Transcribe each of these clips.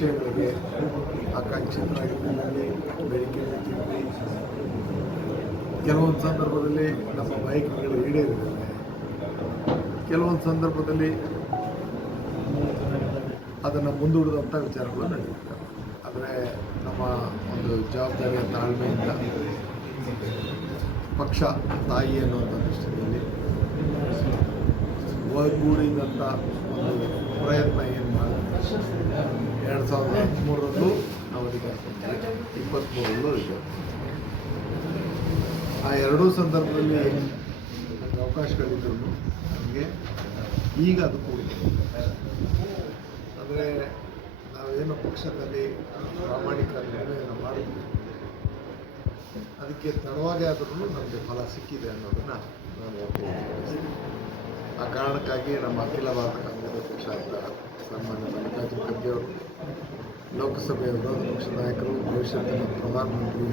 ವಿಷಯಗಳಿಗೆ ಆಕಾಂಕ್ಷಿತರಾಗಿದ್ದರಲ್ಲಿ ಬೇಡಿಕೆ ಇಟ್ಟಿದ್ವಿ. ಕೆಲವೊಂದು ಸಂದರ್ಭದಲ್ಲಿ ನಮ್ಮ ಬಯಕೆಗಳು ಈಡೇರಿದ್ದಾವೆ, ಕೆಲವೊಂದು ಸಂದರ್ಭದಲ್ಲಿ ಅದನ್ನು ಮುಂದೂಡಿದಂಥ ವಿಚಾರಗಳು ನಡೆಯುತ್ತವೆ. ಆದರೆ ನಮ್ಮ ಒಂದು ಜವಾಬ್ದಾರಿಯ ತಾಳ್ಮೆಯಿಂದ ಪಕ್ಷ ತಾಯಿ ಅನ್ನುವಂಥ ದೃಷ್ಟಿಯಲ್ಲಿ ಒಗ್ಗೂಡಿದಂಥ ಒಂದು ಪ್ರಯತ್ನ ಏನು ಮಾಡಿದ್ರೆ 2013ರಲ್ಲೂ ನಾವು ಅಧಿಕಾರ ಕೊಡ್ತೀವಿ, 23ರಲ್ಲೂ ಇದೆ. ಆ ಎರಡೂ ಸಂದರ್ಭದಲ್ಲಿ ನನಗೆ ಅವಕಾಶಗಳಿದ್ದರೂ ನಮಗೆ ಈಗ ಅದು ಕೂಡಿದೆ. ಅಂದರೆ ನಾವೇನು ಪಕ್ಷದಲ್ಲಿ ಪ್ರಾಮಾಣಿಕ ನಿರ್ಣಯವನ್ನು ಮಾಡಿದ್ವಿ, ಅದಕ್ಕೆ ತಡವಾಗಿ ಆದ್ರೂ ನಮಗೆ ಫಲ ಸಿಕ್ಕಿದೆ ಅನ್ನೋದನ್ನು ನಾನು ಒಪ್ಪಿಕೊಳ್ಳುತ್ತೇನೆ. ಆ ಕಾರಣಕ್ಕಾಗಿ ನಮ್ಮ ಅಖಿಲ ಭಾರತ ಕಾಂಗ್ರೆಸ್ ಅಧ್ಯಕ್ಷ ಆದ ಸನ್ಮಾನ್ಯ ಮಲ್ಲಿಕಾರ್ಜುನ ಖರ್ಗೆ ಅವರು, ಲೋಕಸಭೆಯ ವಿರೋಧ ಪಕ್ಷ ನಾಯಕರು, ಭವಿಷ್ಯತ್ತಿನ ಪ್ರಧಾನಮಂತ್ರಿ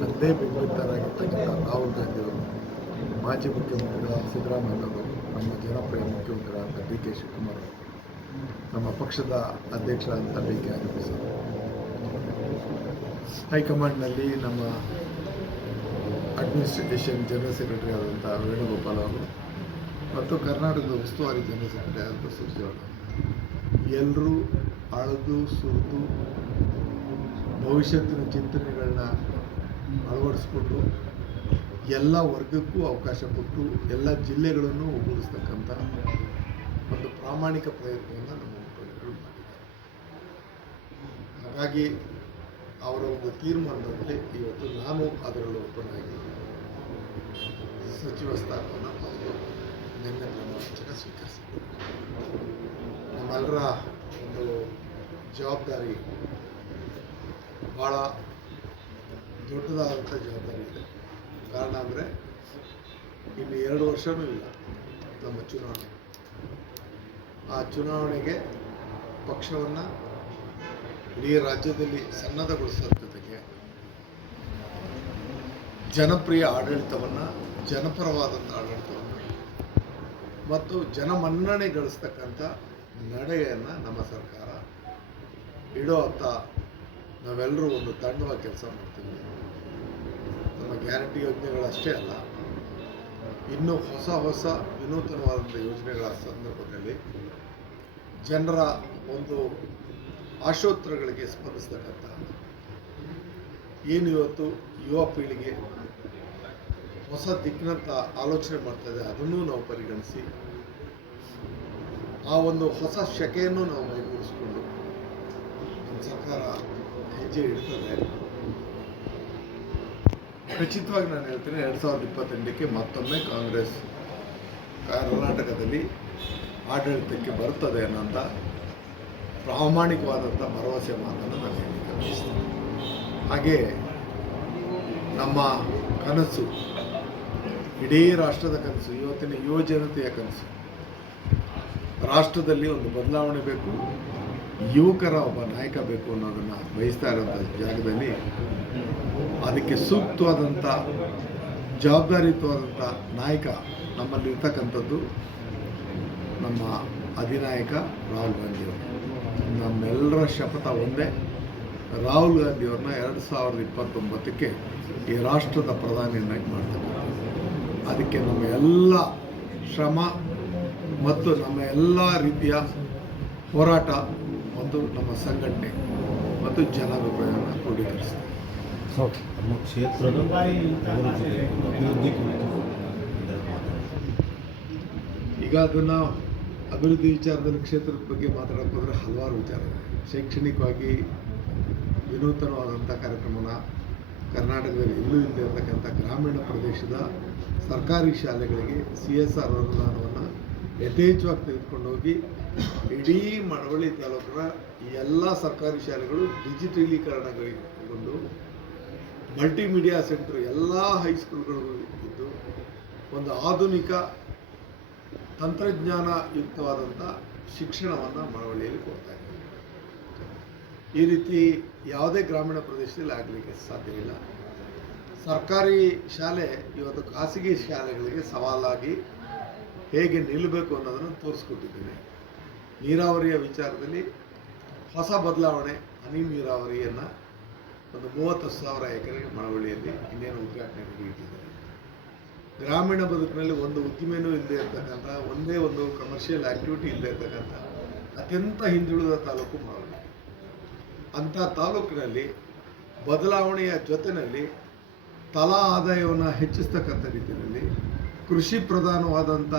ತಂದೆ ಬೆಂಬಲಿತರಾಗಿರ್ತಕ್ಕಂಥ ರಾಹುಲ್ ಗಾಂಧಿ ಅವರು, ಮಾಜಿ ಮುಖ್ಯಮಂತ್ರಿಗಳಾದ ಸಿದ್ದರಾಮಯ್ಯ ಅವರು, ನಮ್ಮ ಜನಪ್ರಿಯ ಮುಖ್ಯಮಂತ್ರಿಗಳಾದ ಡಿ ಕೆ ಶಿವಕುಮಾರ್ ಅವರು, ನಮ್ಮ ಪಕ್ಷದ ಅಧ್ಯಕ್ಷರಾದಂಥ ಡಿ ಕೆ ಅರುಣ್ ಹೈಕಮಾಂಡ್ನಲ್ಲಿ ನಮ್ಮ ಅಡ್ಮಿನಿಸ್ಟ್ರೇಷನ್ ಜನರಲ್ ಸೆಕ್ರೆಟರಿ ಆದಂಥ ವೇಣುಗೋಪಾಲ್ ಅವರು ಮತ್ತು ಕರ್ನಾಟಕದ ಉಸ್ತುವಾರಿ ಜನರಲ್ ಸೆಕ್ರೆಟರಿ ಆದಂಥ ಸುರ್ಜೇವಾಲ ಎಲ್ಲರೂ ಅಳೆದು ಸುರಿದು ಭವಿಷ್ಯತ್ತಿನ ಚಿಂತನೆಗಳನ್ನ ಅಳವಡಿಸ್ಕೊಂಡು ಎಲ್ಲ ವರ್ಗಕ್ಕೂ ಅವಕಾಶ ಕೊಟ್ಟು ಎಲ್ಲ ಜಿಲ್ಲೆಗಳನ್ನು ಒಗ್ಗೂಡಿಸ್ತಕ್ಕಂಥ ಒಂದು ಪ್ರಾಮಾಣಿಕ ಪ್ರಯತ್ನವನ್ನು ನಮ್ಮ ಮುಖಂಡರು ಮಾಡಿದ್ದಾರೆ. ಹಾಗಾಗಿ ಅವರ ಒಂದು ತೀರ್ಮಾನದಲ್ಲಿ ಇವತ್ತು ನಾನು ಅದರಲ್ಲೂ ಒಬ್ಬನಾಗಿ ಸಚಿವ ಸ್ಥಾನವನ್ನು ನಿನ್ನೆ ಪ್ರಮಾಣವಚನ ಸ್ವೀಕರಿಸಿದ್ದೆ. ನಮ್ಮೆಲ್ಲರ ಒಂದು ಜವಾಬ್ದಾರಿ ಭಾಳ ದೊಡ್ಡದಾದಂಥ ಜವಾಬ್ದಾರಿ ಇದೆ. ಕಾರಣ ಅಂದರೆ ಇನ್ನು 2 ವರ್ಷವೂ ಇಲ್ಲ ನಮ್ಮ ಚುನಾವಣೆ. ಆ ಚುನಾವಣೆಗೆ ಪಕ್ಷವನ್ನು ಇಡೀ ರಾಜ್ಯದಲ್ಲಿ ಸನ್ನದ್ಧಗೊಳಿಸೋದ್ರ ಜೊತೆಗೆ ಜನಪ್ರಿಯ ಆಡಳಿತವನ್ನು, ಜನಪರವಾದಂಥ ಆಡಳಿತವನ್ನು ಮತ್ತು ಜನಮನ್ನಣೆ ಗಳಿಸ್ತಕ್ಕಂಥ ನಡೆಯನ್ನು ನಮ್ಮ ಸರ್ಕಾರ ಇಡೋ ಅಂತ ನಾವೆಲ್ಲರೂ ಒಂದು ತಂಡವಾಗಿ ಕೆಲಸ ಮಾಡ್ತೀವಿ. ನಮ್ಮ ಗ್ಯಾರಂಟಿ ಯೋಜನೆಗಳಷ್ಟೇ ಅಲ್ಲ, ಇನ್ನೂ ಹೊಸ ವಿನೂತನವಾದಂಥ ಯೋಜನೆಗಳ ಸಂದರ್ಭದಲ್ಲಿ ಜನರ ಒಂದು ಆಶೋತ್ತರಗಳಿಗೆ ಸ್ಪಂದಿಸ್ತಕ್ಕಂಥ ಏನು ಇವತ್ತು ಯುವ ಪೀಳಿಗೆ ಹೊಸ ದಿಕ್ಕಿನಂತ ಆಲೋಚನೆ ಮಾಡ್ತಾಯಿದೆ, ಅದನ್ನು ನಾವು ಪರಿಗಣಿಸಿ ಆ ಒಂದು ಹೊಸ ಶಕೆಯನ್ನು ನಾವು ಮೈಗೂಡಿಸ್ಕೊಂಡು ನಮ್ಮ ಸರ್ಕಾರ ಹೆಜ್ಜೆ ಇಡ್ತದೆ. ಖಚಿತವಾಗಿ ನಾನು ಹೇಳ್ತೀನಿ, 2028ಕ್ಕೆ ಮತ್ತೊಮ್ಮೆ ಕಾಂಗ್ರೆಸ್ ಕರ್ನಾಟಕದಲ್ಲಿ ಆಡಳಿತಕ್ಕೆ ಬರ್ತದೆ ಅನ್ನೋಂಥ ಪ್ರಾಮಾಣಿಕವಾದಂಥ ಭರವಸೆ ಮಾತನ್ನು ನಾನು ಹೇಳಲಿಕ್ಕೆ ಬಯಸ್ತೇನೆ. ಹಾಗೆ ನಮ್ಮ ಕನಸು ಇಡೀ ರಾಷ್ಟ್ರದ ಕನಸು, ಇವತ್ತಿನ ಯುವ ಜನತೆಯ ಕನಸು. ರಾಷ್ಟ್ರದಲ್ಲಿ ಒಂದು ಬದಲಾವಣೆ ಬೇಕು, ಯುವಕರ ಒಬ್ಬ ನಾಯಕ ಬೇಕು ಅನ್ನೋದನ್ನು ಬಯಸ್ತಾ ಇರೋಂಥ ಜಾಗದಲ್ಲಿ ಅದಕ್ಕೆ ಸೂಕ್ತವಾದಂಥ ಜವಾಬ್ದಾರಿಯುತವಾದಂಥ ನಾಯಕ ನಮ್ಮಲ್ಲಿರ್ತಕ್ಕಂಥದ್ದು ನಮ್ಮ ಅಧಿನಾಯಕ ರಾಹುಲ್ ಗಾಂಧಿಯವರು. ನಮ್ಮೆಲ್ಲರ ಶಪಥ ಒಂದೇ, ರಾಹುಲ್ ಗಾಂಧಿಯವ್ರನ್ನ 2029ಕ್ಕೆ ಈ ರಾಷ್ಟ್ರದ ಪ್ರಧಾನಿಯನ್ನಾಗಿ ಮಾಡ್ತಕ್ಕಂಥದ್ದು. ಅದಕ್ಕೆ ನಮ್ಮ ಎಲ್ಲ ಶ್ರಮ ಮತ್ತು ನಮ್ಮ ಎಲ್ಲ ರೀತಿಯ ಹೋರಾಟ ಮತ್ತು ನಮ್ಮ ಸಂಘಟನೆ ಮತ್ತು ಜನಾಭಿಪ್ರಾಯವನ್ನು ಕ್ರೋಢೀಕರಿಸ್ತೇವೆ. ನಮ್ಮ ಕ್ಷೇತ್ರದ ಅಭಿವೃದ್ಧಿ ಕುರಿತು ಈಗ ಅದನ್ನು ಅಭಿವೃದ್ಧಿ ವಿಚಾರದಲ್ಲಿ ಕ್ಷೇತ್ರದ ಬಗ್ಗೆ ಮಾತಾಡೋಕೆ ಹೋದರೆ ಹಲವಾರು ವಿಚಾರ ಇದೆ. ಶೈಕ್ಷಣಿಕವಾಗಿ ವಿನೂತನವಾದಂಥ ಕಾರ್ಯಕ್ರಮನ ಕರ್ನಾಟಕದಲ್ಲಿ ಎಲ್ಲೂ ಇಲ್ಲದೆ ಇರತಕ್ಕಂಥ ಗ್ರಾಮೀಣ ಪ್ರದೇಶದ ಸರ್ಕಾರಿ ಶಾಲೆಗಳಿಗೆ CSR ಅನುದಾನವನ್ನು ಯಥೇಚ್ಛವಾಗಿ ತೆಗೆದುಕೊಂಡು ಹೋಗಿ ಇಡೀ ಮಳವಳ್ಳಿ ತಾಲೂಕಿನ ಎಲ್ಲ ಸರ್ಕಾರಿ ಶಾಲೆಗಳು ಡಿಜಿಟಲೀಕರಣಗೊಂಡು ಮಲ್ಟಿಮೀಡಿಯಾ ಸೆಂಟರ್ ಎಲ್ಲ ಹೈಸ್ಕೂಲ್ಗಳು ಇದ್ದು ಒಂದು ಆಧುನಿಕ ತಂತ್ರಜ್ಞಾನ ಯುಕ್ತವಾದಂಥ ಶಿಕ್ಷಣವನ್ನು ಮಳವಳ್ಳಿಯಲ್ಲಿ ಕೊಡ್ತಾ ಇದ್ದಾರೆ. ಈ ರೀತಿ ಯಾವುದೇ ಗ್ರಾಮೀಣ ಪ್ರದೇಶದಲ್ಲಿ ಆಗಲಿಕ್ಕೆ ಸಾಧ್ಯವಿಲ್ಲ. ಸರ್ಕಾರಿ ಶಾಲೆ ಇವತ್ತು ಖಾಸಗಿ ಶಾಲೆಗಳಿಗೆ ಸವಾಲಾಗಿ ಹೇಗೆ ನಿಲ್ಲಬೇಕು ಅನ್ನೋದನ್ನು ತೋರಿಸ್ಕೊಟ್ಟಿದ್ದೀನಿ. ನೀರಾವರಿಯ ವಿಚಾರದಲ್ಲಿ ಹೊಸ ಬದಲಾವಣೆ ಹನಿ ನೀರಾವರಿಯನ್ನು ಒಂದು 30,000 ಎಕರೆಗೆ ಮಳವಳ್ಳಿಯಲ್ಲಿ ಇನ್ನೇನು ಉದ್ಘಾಟನೆ ಇಟ್ಟಿದ್ದಾರೆ. ಗ್ರಾಮೀಣ ಬದುಕಿನಲ್ಲಿ ಒಂದು ಉದ್ದಿಮೆನೂ ಇಲ್ಲದೆ ಇರ್ತಕ್ಕಂಥ, ಒಂದೇ ಒಂದು ಕಮರ್ಷಿಯಲ್ ಆ್ಯಕ್ಟಿವಿಟಿ ಇಲ್ಲದೆ ಇರ್ತಕ್ಕಂಥ ಅತ್ಯಂತ ಹಿಂದುಳಿದ ತಾಲೂಕು ಮಳವಳ್ಳಿ. ಅಂಥ ತಾಲೂಕಿನಲ್ಲಿ ಬದಲಾವಣೆಯ ಜೊತೆಯಲ್ಲಿ ತಲಾ ಆದಾಯವನ್ನು ಹೆಚ್ಚಿಸ್ತಕ್ಕಂಥ ರೀತಿಯಲ್ಲಿ ಕೃಷಿ ಪ್ರಧಾನವಾದಂಥ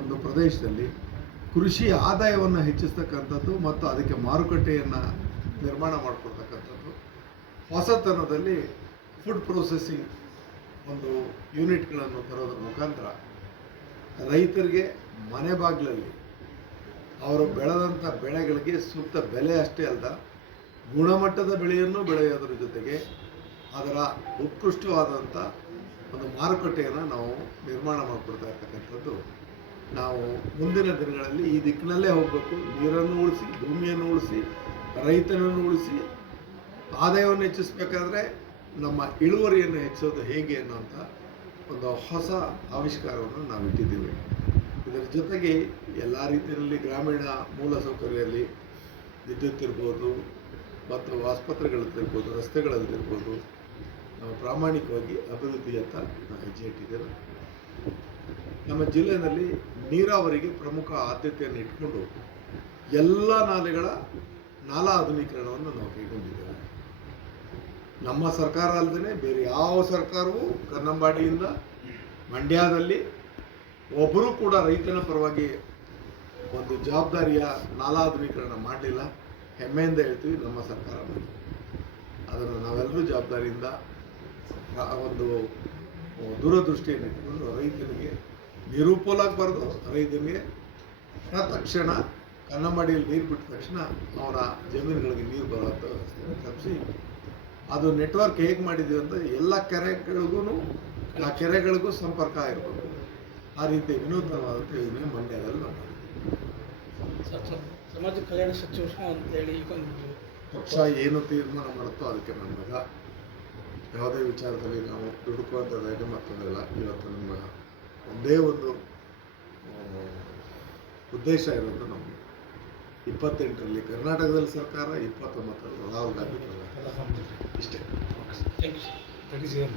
ಒಂದು ಪ್ರದೇಶದಲ್ಲಿ ಕೃಷಿ ಆದಾಯವನ್ನು ಹೆಚ್ಚಿಸ್ತಕ್ಕಂಥದ್ದು ಮತ್ತು ಅದಕ್ಕೆ ಮಾರುಕಟ್ಟೆಯನ್ನು ನಿರ್ಮಾಣ ಮಾಡಿಕೊಡ್ತಕ್ಕಂಥದ್ದು, ಹೊಸತನದಲ್ಲಿ ಫುಡ್ ಪ್ರೊಸೆಸಿಂಗ್ ಒಂದು ಯೂನಿಟ್ಗಳನ್ನು ತರೋದ್ರ ಮುಖಾಂತರ ರೈತರಿಗೆ ಮನೆ ಬಾಗಿಲಲ್ಲಿ ಅವರು ಬೆಳೆದಂಥ ಬೆಳೆಗಳಿಗೆ ಸೂಕ್ತ ಬೆಲೆ ಅಷ್ಟೇ ಅಲ್ಲದ ಗುಣಮಟ್ಟದ ಬೆಳೆಯನ್ನು ಬೆಳೆಯೋದ್ರ ಜೊತೆಗೆ ಅದರ ಉತ್ಕೃಷ್ಟವಾದಂಥ ಒಂದು ಮಾರುಕಟ್ಟೆಯನ್ನು ನಾವು ನಿರ್ಮಾಣ ಮಾಡಿಕೊಡ್ತಾ ಇರ್ತಕ್ಕಂಥದ್ದು. ನಾವು ಮುಂದಿನ ದಿನಗಳಲ್ಲಿ ಈ ದಿಕ್ಕಿನಲ್ಲೇ ಹೋಗಬೇಕು. ನೀರನ್ನು ಉಳಿಸಿ, ಭೂಮಿಯನ್ನು ಉಳಿಸಿ, ರೈತನನ್ನು ಉಳಿಸಿ, ಆದಾಯವನ್ನು ಹೆಚ್ಚಿಸಬೇಕಾದ್ರೆ ನಮ್ಮ ಇಳುವರಿಯನ್ನು ಹೆಚ್ಚೋದು ಹೇಗೆ ಅನ್ನೋಂಥ ಒಂದು ಹೊಸ ಆವಿಷ್ಕಾರವನ್ನು ನಾವು ಇಟ್ಟಿದ್ದೀವಿ. ಇದರ ಜೊತೆಗೆ ಎಲ್ಲ ರೀತಿಯಲ್ಲಿ ಗ್ರಾಮೀಣ ಮೂಲಸೌಕರ್ಯದಲ್ಲಿ ವಿದ್ಯುತ್ ಇರ್ಬೋದು ಮತ್ತು ಆಸ್ಪತ್ರೆಗಳದ್ದಿರ್ಬೋದು, ರಸ್ತೆಗಳದ್ದಿರ್ಬೋದು, ನಾವು ಪ್ರಾಮಾಣಿಕವಾಗಿ ಅಭಿವೃದ್ಧಿಯತ್ತ ನಾವು ಹೆಜ್ಜೆ ಇಟ್ಟಿದ್ದೇವೆ. ನಮ್ಮ ಜಿಲ್ಲೆಯಲ್ಲಿ ನೀರಾವರಿಗೆ ಪ್ರಮುಖ ಆದ್ಯತೆಯನ್ನು ಇಟ್ಕೊಂಡು ಎಲ್ಲ ನಾಲಾ ಆಧುನೀಕರಣವನ್ನು ನಾವು ಕೈಗೊಂಡಿದ್ದೇವೆ. ನಮ್ಮ ಸರ್ಕಾರ ಅಲ್ಲದೆ ಬೇರೆ ಯಾವ ಸರ್ಕಾರವೂ ಕನ್ನಂಬಾಡಿಯಿಂದ ಮಂಡ್ಯದಲ್ಲಿ ಒಬ್ಬರೂ ಕೂಡ ರೈತನ ಪರವಾಗಿ ಒಂದು ಜವಾಬ್ದಾರಿಯ ನಾಲಾ ಆಧುನೀಕರಣ ಮಾಡಲಿಲ್ಲ. ಹೆಮ್ಮೆಯಿಂದ ಹೇಳ್ತೀವಿ, ನಮ್ಮ ಸರ್ಕಾರ ಮಾಡಿದೆ. ಅದನ್ನು ನಾವೆಲ್ಲರೂ ಜವಾಬ್ದಾರಿಯಿಂದ ಒಂದು ದೂರದೃಷ್ಟಿಯನ್ನು ಇಟ್ಟುಕೊಂಡು ರೈತನಿಗೆ ನಿರೂಪಲಾಗಬಾರ್ದು. ರೈತನಿಗೆ ತಕ್ಷಣ ಕನ್ನಂಬಾಡಿಯಲ್ಲಿ ನೀರು ಬಿಟ್ಟ ತಕ್ಷಣ ಅವನ ಜಮೀನುಗಳಿಗೆ ನೀರು ಬರುವಂಥ ವ್ಯವಸ್ಥೆ ತಪ್ಪಿಸಿ ಅದು ನೆಟ್ವರ್ಕ್ ಹೇಗೆ ಮಾಡಿದ್ದೀವಿ ಅಂತ ಎಲ್ಲ ಕೆರೆಗಳಿಗೂ ಆ ಕೆರೆಗಳಿಗೂ ಸಂಪರ್ಕ ಇರಬೇಕು. ಆ ರೀತಿ ವಿನೂತನವಾದಂಥ ಯೋಜನೆ ಮಂಡ್ಯದಲ್ಲಿ ನಾವು ಮಾಡಿದ್ದೀವಿ. ಸಮಾಜ ಕಲ್ಯಾಣ ಸಚಿವರು ಅಂತೇಳಿ ಈಗ ಪಕ್ಷ ಏನು ತೀರ್ಮಾನ ಮಾಡುತ್ತೋ ಅದಕ್ಕೆ ನನ್ನ ಮಗ. ಯಾವುದೇ ವಿಚಾರದಲ್ಲಿ ನಾವು ದುಡುಕುವಂಥದ್ದಾಗಿ ಮತ್ತೊಂದಿಲ್ಲ. ಇವತ್ತು ನಮ್ಮ ಒಂದೇ ಒಂದು ಉದ್ದೇಶ ಇರೋದು ನಮಗೆ 28ರಲ್ಲಿ ಕರ್ನಾಟಕದಲ್ಲಿ ಸರ್ಕಾರ, 29ರಲ್ಲಿ ರಾಹುಲ್ ಗಾಂಧಿ ಇಷ್ಟೇ. Thank you sir.